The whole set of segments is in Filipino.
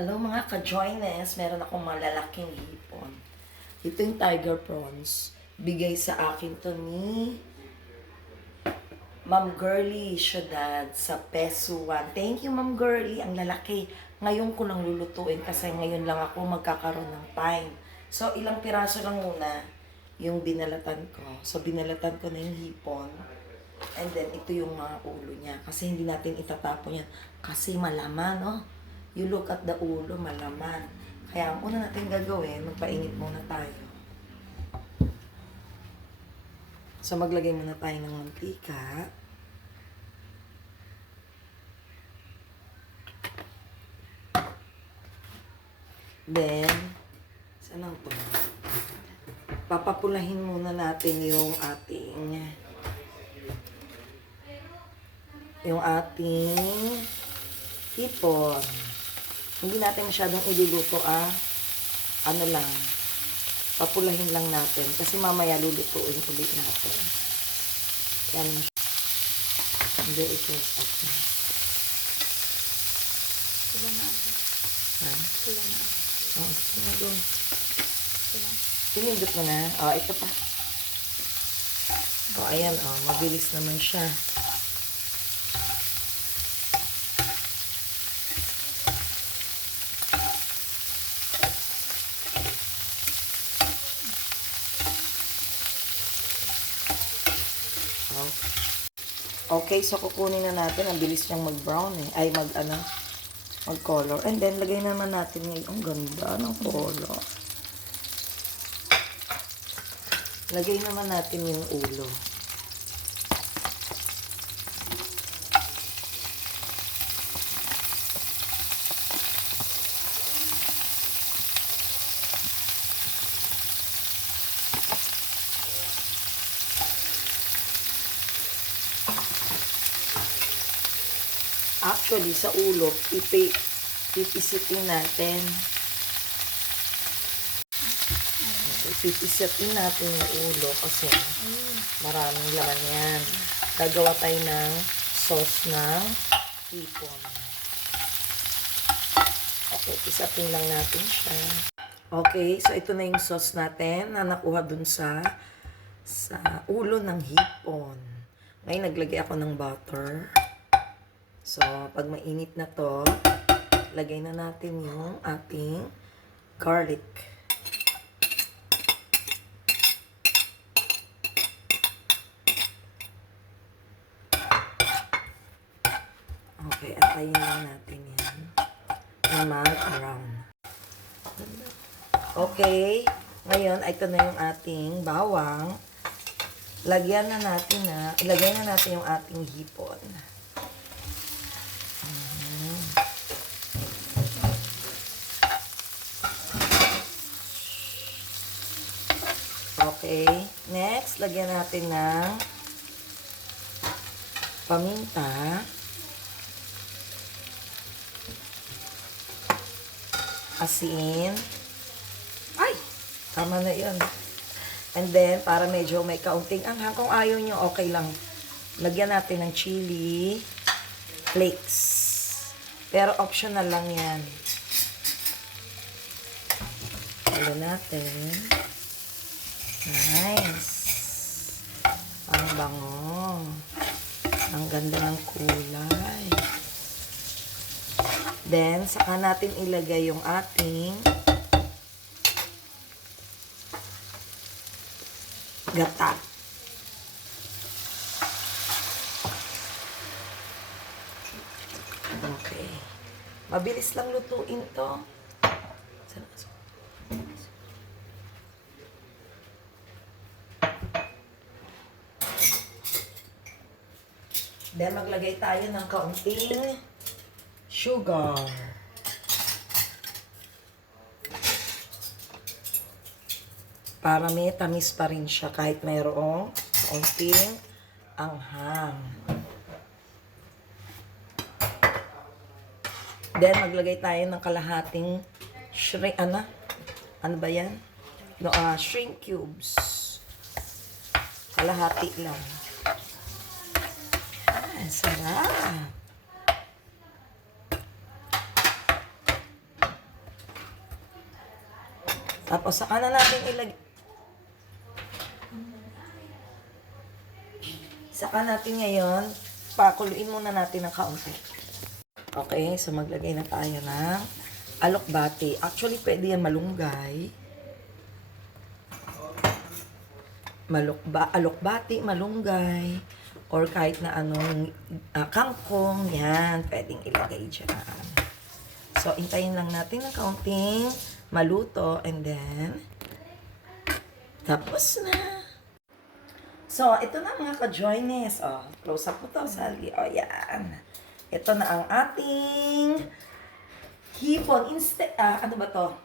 Hello mga ka-joiners, meron akong malalaking hipon. Ito yung tiger prawns. Bigay sa akin to ni Ma'am Girly Syudad sa Pesuan. Thank you Ma'am Girly, ang lalaki. Ngayon ko lang lulutuin kasi ngayon lang ako magkakaroon ng time. So ilang piraso lang muna yung binalatan ko. So binalatan ko na yung hipon. And then ito yung mga ulo niya. Kasi hindi natin itatapon yan. Kasi malaman, no? You look at the ulo, malaman. Kaya ang una natin gagawin, magpainit muna tayo. So maglagay muna tayo ng mantika. Then, saan ang to? Papapulahin muna natin yung ating hipon. Hindi natin masyadong iluluto ano lang, papulahin lang natin kasi mamaya lulutuin ulit natin. Yan. Hindi, i-close up na. Sila na ako. Ha? Sila na ako. Oo, sige go. Sila. Pinindot mo na. Ito pa. Ayan, mabilis naman siya. Okay, so kukunin na natin. Ang bilis niyang mag-brown eh. Ay, mag-color. And then, lagay naman natin yung, ang ganda ng color. Lagay naman natin yung ulo. Actually, sa ulo, pipisitin natin. Okay, pipisitin natin yung ulo kasi maraming laman yan. Gagawa tayo ng sauce ng hipon. Okay, pisitin lang natin siya. Okay, so ito na yung sauce natin na nakuha dun sa ulo ng hipon. Ngayon, naglagay ako ng butter. So, pag mainit na to, lagay na natin yung ating garlic. Okay, atayin lang natin yan na mag-brown. Okay, ngayon, ito na yung ating bawang. Ilagay na natin yung ating hipon. Okay. Next, lagyan natin ng paminta, asin. Ay! Tama na yun. And then, para medyo may kaunting anghang. Kung ayaw nyo, okay lang. Lagyan natin ng chili flakes. Pero optional lang yan. Halo natin. Nice. Ang bango. Ang ganda ng kulay. Then, saka natin ilagay yung ating gata. Okay. Mabilis lang lutuin to. Then, maglagay tayo ng kaunting sugar. Para may tamis pa rin siya kahit mayroong kaunting anghang. Then, maglagay tayo ng kalahating shrimp, ano ba yan? No, shrimp cubes. Kalahati lang. Sarap. Tapos saka na natin Saka natin ngayon, pakuluin muna natin ng kaunti. Okay, so maglagay na tayo ng alokbati. Actually, pwede yan malunggay. Alokbati, malunggay, or kahit na anong kangkong, yan, pwedeng ilagay dyan. So, intayin lang natin ng kaunting maluto, and then, tapos na. So, ito na mga ka-joines. Oh, close up mo to, Sally. Oh, yan. Ito na ang ating hipon. Ano ba to?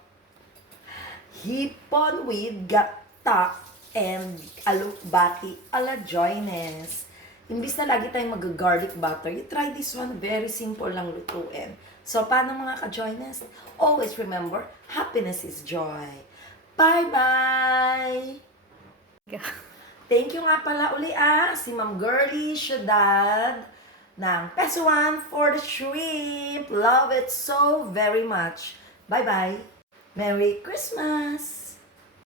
Hipon with gata and alukbati ala joines. Imbis na lagi tayong mag-garlic butter, you try this one. Very simple lang lutuin. So, paano mga ka-joines? Always remember, happiness is joy. Bye-bye! Thank you nga pala uli si Ma'am Girly Shadad ng Pesuan for the shrimp. Love it so very much. Bye-bye. Merry Christmas!